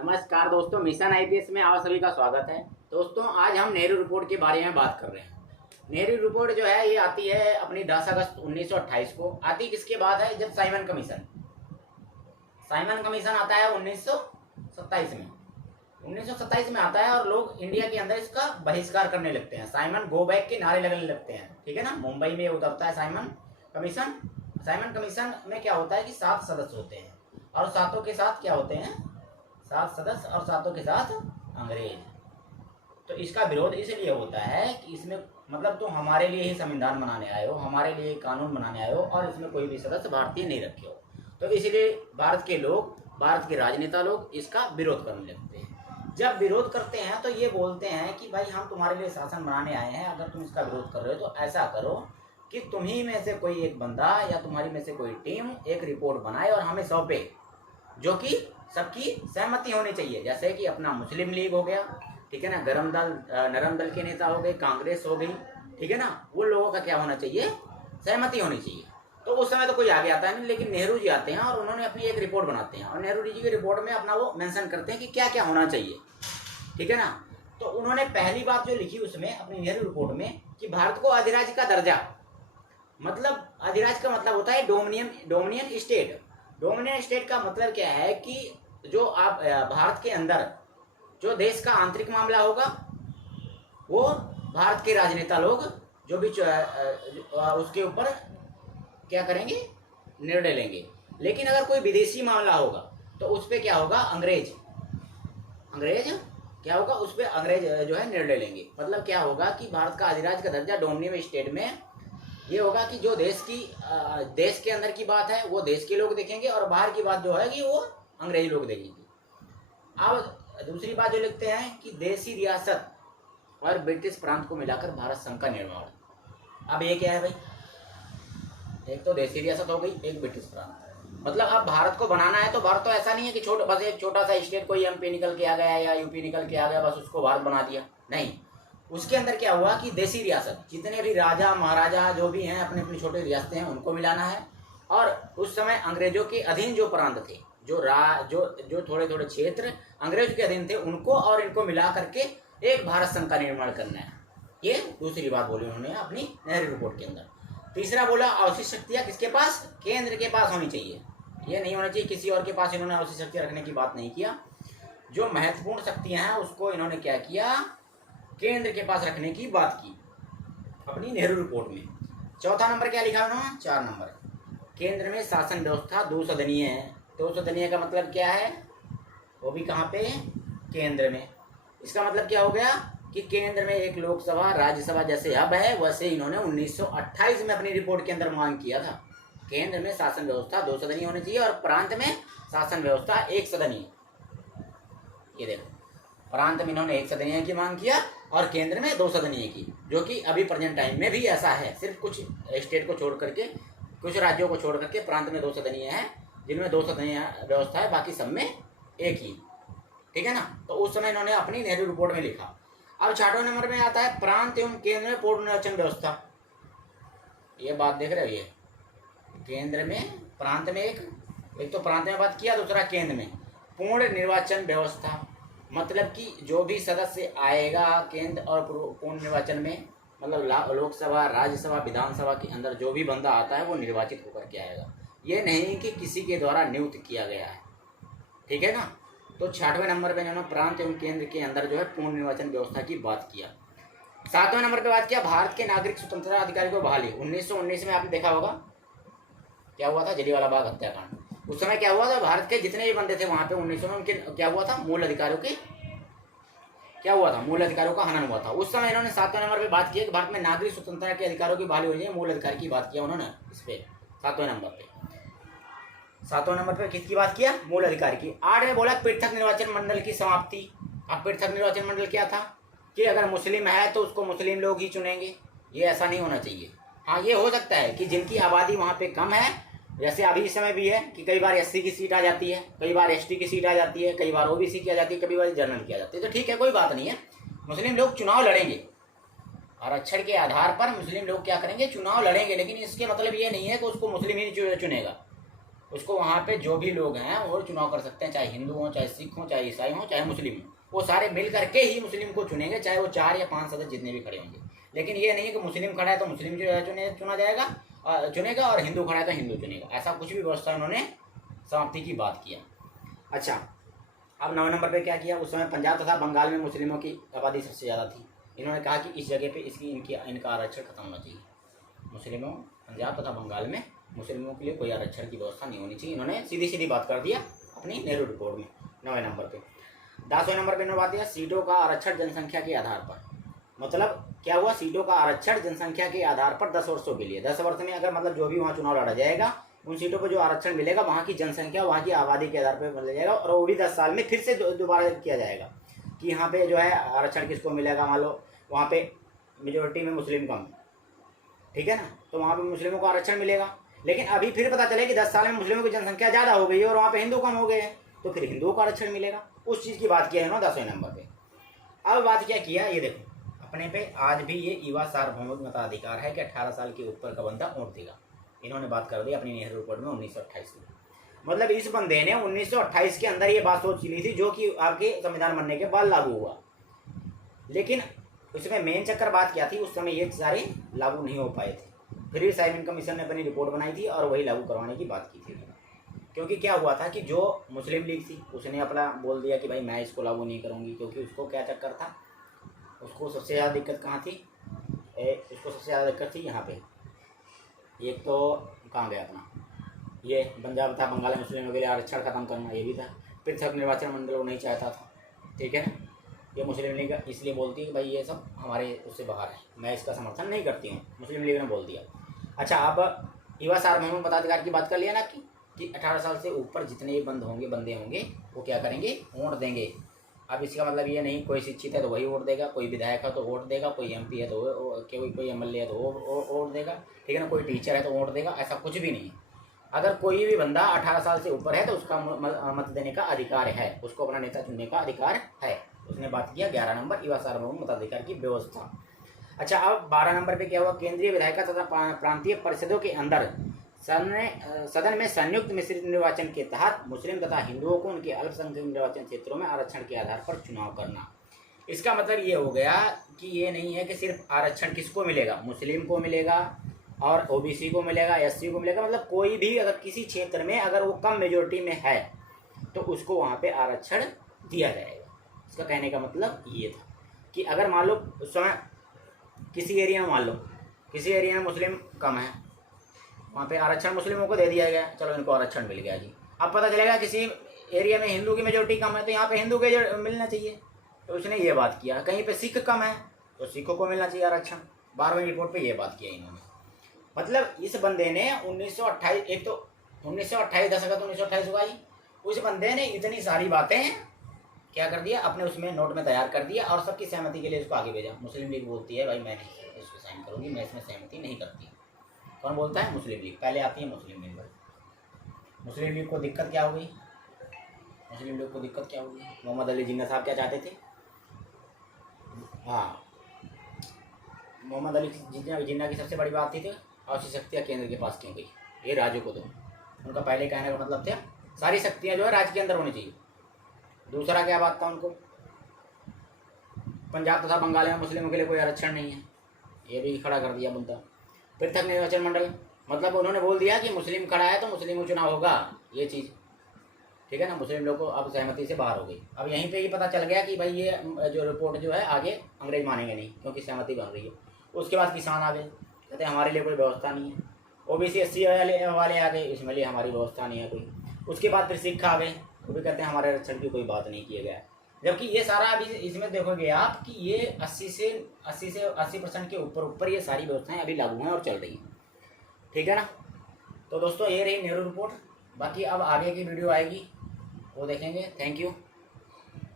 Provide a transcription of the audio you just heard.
नमस्कार दोस्तों, mission IPS में आप सभी का स्वागत है। दोस्तों, आज हम नेहरू रिपोर्ट के बारे में बात कर रहे हैं। नेहरू रिपोर्ट जो है ये आती है अपनी 10 अगस्त 1928 को। आती किसके बाद है? जब साइमन कमीशन आता है 1927 में। 1927 में आता है और लोग इंडिया के अंदर इसका बहिष्कार करने लगते हैं। साइमन गो बैक के नारे लगने लगते हैं, ठीक है ना। मुंबई में उतरता है साइमन कमीशन में क्या होता है कि 7 सदस्य होते हैं और सातों के साथ क्या होते हैं? 7 सदस्य और सातों के साथ अंग्रेज। तो इसका विरोध इसलिए होता है कि इसमें मतलब तुम हमारे लिए ही संविधान बनाने आए हो, हमारे लिए कानून बनाने आए हो और इसमें कोई भी सदस्य भारतीय नहीं रखे हो। तो इसलिए भारत के राजनेता लोग इसका विरोध करने लगते हैं। जब विरोध करते हैं तो ये बोलते हैं कि भाई हम तुम्हारे लिए शासन बनाने आए हैं, अगर तुम इसका विरोध कर रहे हो तो ऐसा करो कि तुम्ही में से कोई एक बंदा या तुम्हारी में से कोई टीम एक रिपोर्ट बनाए और हमें सौंपे, जो कि सबकी सहमति होनी चाहिए। जैसे कि अपना मुस्लिम लीग हो गया, ठीक है ना, नरम दल के नेता हो गए, कांग्रेस हो गई, ठीक है ना, वो लोगों का क्या होना चाहिए? सहमति होनी चाहिए। तो उस समय तो कोई आगे आता नहीं, लेकिन नेहरू जी आते हैं और उन्होंने अपनी एक रिपोर्ट बनाते हैं और नेहरू जी की रिपोर्ट में अपना वो मेंशन करते हैं कि क्या क्या होना चाहिए, ठीक है ना। तो उन्होंने पहली बात जो लिखी उसमें अपनी नेहरू रिपोर्ट में कि भारत को अधिराज्य का दर्जा, मतलब अधिराज्य का मतलब होता है डोमिनियन स्टेट। डोमिनियन स्टेट का मतलब क्या है कि जो आप भारत के अंदर जो देश का आंतरिक मामला होगा वो भारत के राजनेता लोग जो भी उसके ऊपर क्या करेंगे? निर्णय लेंगे। लेकिन अगर कोई विदेशी मामला होगा तो उस पर क्या होगा? अंग्रेज क्या होगा? उस पर अंग्रेज जो है निर्णय लेंगे। मतलब क्या होगा कि भारत का अधिराज्य का दर्जा डोमिनियन स्टेट में ये होगा कि जो देश के अंदर की बात है वो देश के लोग देखेंगे और बाहर की बात जो है कि वो अंग्रेज लोग देखेंगे। अब दूसरी बात जो लिखते हैं कि देशी रियासत और ब्रिटिश प्रांत को मिलाकर भारत संघ का निर्माण। अब ये क्या है भाई? एक तो देशी रियासत हो गई, एक ब्रिटिश प्रांत। मतलब अब भारत को बनाना है तो भारत तो ऐसा नहीं है कि बस एक छोटा सा स्टेट, कोई एमपी निकल के आ गया या यूपी निकल के आ गया बस उसको भारत बना दिया, नहीं। उसके अंदर क्या हुआ कि देशी रियासत, जितने भी राजा महाराजा जो भी हैं अपने अपने छोटे रियासतें हैं उनको मिलाना है। और उस समय अंग्रेजों के अधीन जो प्रांत थे, जो थोड़े थोड़े क्षेत्र अंग्रेजों के अधीन थे, उनको और इनको मिला करके एक भारत संघ का निर्माण करना है। ये दूसरी बात बोली उन्होंने अपनी नेहरू रिपोर्ट के अंदर। तीसरा बोला अवशिष्ट शक्तियाँ किसके पास? केंद्र के पास होनी चाहिए। ये नहीं होना चाहिए किसी और के पास। इन्होंने अवशिष्ट शक्तियाँ रखने की बात नहीं किया। जो महत्वपूर्ण शक्तियाँ हैं उसको इन्होंने क्या किया? केंद्र के पास रखने की बात की अपनी नेहरू रिपोर्ट में। चौथा नंबर क्या लिखा उन्होंने? 4 नंबर, केंद्र में शासन व्यवस्था 2 सदनीय है। 2 सदनीय का मतलब क्या है? वो भी कहाँ पे? केंद्र में। इसका मतलब क्या हो गया कि केंद्र में एक लोकसभा राज्यसभा जैसे अब है, वैसे इन्होंने 1928 में अपनी रिपोर्ट के अंदर मांग किया था। केंद्र में शासन व्यवस्था 2 सदनीय होनी चाहिए और प्रांत में शासन व्यवस्था 1 सदनीय। ये देखो, प्रांत में इन्होंने 1 सदनीय की मांग किया और केंद्र में 2 सदनीय की, जो कि अभी प्रेजेंट टाइम में भी ऐसा है। सिर्फ कुछ स्टेट को छोड़ करके, कुछ राज्यों को छोड़ करके प्रांत में 2 सदनीय है, जिनमें 2 सदनीय व्यवस्था है, बाकी सब में एक ही, ठीक है ना। तो उस समय इन्होंने अपनी नेहरू रिपोर्ट में लिखा। अब 6वें नंबर में आता है प्रांत एवं केंद्र में पूर्ण निर्वाचन व्यवस्था। ये बात देख रहे हो, ये केंद्र में, प्रांत में एक तो प्रांत में बात किया, दूसरा केंद्र में पूर्ण निर्वाचन व्यवस्था। मतलब कि जो भी सदस्य आएगा केंद्र और पूर्ण निर्वाचन में, मतलब लोकसभा राज्यसभा विधानसभा के अंदर जो भी बंदा आता है वो निर्वाचित होकर के आएगा। ये नहीं कि किसी के द्वारा नियुक्त किया गया है, ठीक है ना। तो 6वें नंबर पे इन्होंने प्रांत एवं केंद्र के अंदर जो है पूर्ण निर्वाचन व्यवस्था की बात किया। 7वें नंबर पे बात किया भारत के नागरिक स्वतंत्रता अधिकारी को बहाली। 1919 में आपने देखा होगा क्या हुआ था? जलियांवाला बाग हत्याकांड। उस समय क्या हुआ था? भारत के जितने भी बंदे थे वहां पे 1900 में उनके क्या हुआ था? मूल अधिकारों का हनन हुआ था। उस समय इन्होंने 7वें नंबर पे बात की कि भारत में नागरिक स्वतंत्रता के अधिकारों की बहाली हो जाए, मूल अधिकार की बात किया उन्होंने इस पे 7वें नंबर पे। 7वें नंबर पे किसकी बात किया? मूल अधिकार की। 8 में बोला पृथक निर्वाचन मंडल की समाप्ति। अब पृथक निर्वाचन मंडल क्या था कि अगर मुस्लिम है तो उसको मुस्लिम लोग ही चुनेंगे, ये ऐसा नहीं होना चाहिए। हाँ, ये हो सकता है कि जिनकी आबादी वहाँ पे कम है, जैसे अभी इस समय भी है कि कई बार एससी की सीट आ जाती है, कई बार एसटी की सीट आ जाती है, कई बार ओबीसी की आ जाती है, कई बार जनरल की आ जाती है, तो ठीक है, कोई बात नहीं है। मुस्लिम लोग चुनाव लड़ेंगे, आरक्षण के आधार पर मुस्लिम लोग क्या करेंगे? चुनाव लड़ेंगे। लेकिन इसके मतलब ये नहीं है कि उसको मुस्लिम ही चुनेगा। उसको वहाँ पे जो भी लोग हैं वो चुनाव कर सकते हैं, चाहे हिंदू हों, चाहे सिख हों, चाहे ईसाई हों, चाहे मुस्लिम हों, वो सारे मिल करके ही मुस्लिम को चुनेंगे, चाहे वो 4 या 5 सदस्य जितने भी खड़े होंगे। लेकिन ये नहीं है कि मुस्लिम खड़ा है तो मुस्लिम चुना जाएगा चुनेगा और हिंदू खड़ा है तो हिंदू चुनेगा, ऐसा कुछ भी व्यवस्था उन्होंने समाप्ति की बात किया। अच्छा, अब 9 नंबर पे क्या किया, उस समय पंजाब तथा बंगाल में मुस्लिमों की आबादी सबसे ज़्यादा थी। इन्होंने कहा कि इस जगह पे इनका आरक्षण खत्म होना चाहिए। मुस्लिमों पंजाब तथा बंगाल में मुस्लिमों के लिए कोई आरक्षण की व्यवस्था नहीं होनी चाहिए। इन्होंने सीधी सीधी बात कर दिया अपनी नेहरू रिपोर्ट में 9वें नंबर पे। 10वें नंबर पे इन्होंने बात दिया सीटों का आरक्षण जनसंख्या के आधार पर। मतलब क्या हुआ, सीटों का आरक्षण जनसंख्या के आधार पर 10 वर्षों के लिए, 10 वर्ष में अगर मतलब जो भी वहाँ चुनाव लड़ा जाएगा उन सीटों पर जो आरक्षण मिलेगा वहाँ की जनसंख्या, वहाँ की आबादी के आधार पर मिल जाएगा, और वो भी 10 साल में फिर से दोबारा किया जाएगा कि यहाँ पे जो है आरक्षण किसको मिलेगा। मान लो वहाँ पे मेजोरिटी में मुस्लिम कम, ठीक है ना, तो वहाँ पे मुस्लिमों को आरक्षण मिलेगा। लेकिन अभी फिर पता चले कि 10 साल में मुस्लिमों की जनसंख्या ज़्यादा हो गई है और वहाँ पे हिंदू कम हो गए हैं, तो फिर हिंदुओं को आरक्षण मिलेगा। उस चीज़ की बात किया है ना 10वें नंबर पे। अब बात क्या किया, ये देखो अपने पे आज भी ये युवा सार्वभौमिक मताधिकार है कि 18 साल के ऊपर का बंदा वोट देगा। इन्होंने बात कर दी अपनी नेहरू रिपोर्ट में 1928 में। मतलब इस बंदे ने 1928 के अंदर ये बात सोच ली थी जो कि आपके संविधान बनने के बाद लागू हुआ। लेकिन उसमें मेन चक्कर बात क्या थी, उस समय ये सारे लागू नहीं हो पाए थे। फिर भी साइमन कमीशन ने अपनी रिपोर्ट बनाई थी और वही लागू करवाने की बात की थी। क्योंकि क्या हुआ था कि जो मुस्लिम लीग थी उसने अपना बोल दिया कि भाई मैं इसको लागू नहीं करूँगी, क्योंकि उसको क्या चक्कर था, उसको सबसे ज़्यादा दिक्कत कहाँ थी, उसको सबसे ज़्यादा दिक्कत थी यहाँ पे। एक तो कहाँ गया अपना ये पंजाब था, बंगाल में मुस्लिमों के लिए आरक्षण खत्म करना, ये भी था। पृथक निर्वाचन मंडल वो नहीं चाहता था, ठीक है ना। ये मुस्लिम लीग इसलिए बोलती है कि भाई ये सब हमारे उससे बाहर है, मैं इसका समर्थन नहीं करती हूँ, मुस्लिम लीग ने बोल दिया। अच्छा, अब युवा सार्वभौमिक मताधिकार की बात कर लिया ना आपकी कि 18 साल से ऊपर जितने बंदे होंगे वो क्या करेंगे, वोट देंगे। अब इसका मतलब ये नहीं कोई शिक्षित है तो वही वोट देगा, कोई विधायक है तो वोट देगा, कोई MP है तो कोई MLA है तो वो वोट देगा, ठीक है ना, कोई टीचर है तो वोट देगा, ऐसा कुछ भी नहीं है। अगर कोई भी बंदा 18 साल से ऊपर है तो उसका मत देने का अधिकार है, उसको अपना नेता चुनने का अधिकार है। उसने बात किया 11 नंबर युवा सार्वभौमिक मताधिकार की व्यवस्था। अच्छा, अब 12 नंबर पे क्या हुआ, केंद्रीय विधायिका तथा प्रांतीय परिषदों के अंदर सदन में संयुक्त मिश्रित निर्वाचन के तहत मुस्लिम तथा हिंदुओं को उनके अल्पसंख्यक निर्वाचन क्षेत्रों में आरक्षण के आधार पर चुनाव करना। इसका मतलब ये हो गया कि ये नहीं है कि सिर्फ आरक्षण किसको मिलेगा, मुस्लिम को मिलेगा और OBC को मिलेगा, SC को मिलेगा। मतलब कोई भी अगर किसी क्षेत्र में अगर वो कम मेजोरिटी में है तो उसको वहाँ पे आरक्षण दिया जाएगा। इसका कहने का मतलब ये था कि अगर मान लो उस समय किसी एरिया में मान लो किसी एरिया में मुस्लिम कम है, वहाँ पे आरक्षण मुस्लिमों को दे दिया गया, चलो इनको आरक्षण मिल गया जी। अब पता चलेगा किसी एरिया में हिंदू की मेजोरिटी कम है तो यहाँ पे हिंदू के मिलना चाहिए, तो उसने ये बात किया। कहीं पे सिख कम है तो सिखों को मिलना चाहिए आरक्षण। 12वीं रिपोर्ट पे ये बात किया इन्होंने। मतलब इस बंदे ने 1928, एक तो 1928 10 अगस्त 1928 हुआ जी, उस बंदे ने इतनी सारी बातें क्या कर दिया, अपने उसमें नोट में तैयार कर दिया और सबकी सहमति के लिए उसको आगे भेजा। मुस्लिम लीग बोलती है भाई मैं नहीं इसको साइन करूँगी, मैं इसमें सहमति नहीं करती। कौन बोलता है, मुस्लिम लीग। पहले आती है मुस्लिम लीग। मुस्लिम लीग को दिक्कत क्या हो गई, मुस्लिम लीग को दिक्कत क्या हो गई, मोहम्मद अली जिन्ना साहब क्या चाहते थे, हाँ मोहम्मद अली जिन्ना की सबसे बड़ी बात थी तो आवश्यक शक्तियाँ केंद्र के पास क्यों गई, ये राज्यों को दो। उनका पहले कहने का मतलब था सारी शक्तियाँ जो है राज्य के अंदर होनी चाहिए। दूसरा क्या बात था, उनको पंजाब तथा बंगाल में मुस्लिमों के लिए कोई आरक्षण नहीं है, ये भी खड़ा कर दिया मुद्दा। पृथक निर्वाचन मंडल, मतलब उन्होंने बोल दिया कि मुस्लिम खड़ा है तो मुस्लिम चुनाव होगा, ये चीज़ ठीक है ना। मुस्लिम लोग को अब सहमति से बाहर हो गई। अब यहीं पे ही पता चल गया कि भाई ये जो रिपोर्ट जो है आगे अंग्रेज मानेंगे नहीं क्योंकि सहमति बन रही है। उसके बाद किसान आ गए, कहते हैं हमारे लिए कोई व्यवस्था नहीं है। OBC SC वाले आ गए, इसमें लिए हमारी व्यवस्था नहीं है कोई। उसके बाद फिर सिख आ गए, वो भी कहते हैं हमारे आरक्षण की कोई बात नहीं किया गया है। जबकि ये सारा अभी इसमें देखोगे आप कि ये 80% के ऊपर ये सारी व्यवस्थाएं अभी लागू हैं और चल रही हैं, ठीक है ना। तो दोस्तों ये रही नेहरू रिपोर्ट। बाकी अब आगे की वीडियो आएगी वो देखेंगे। Thank you.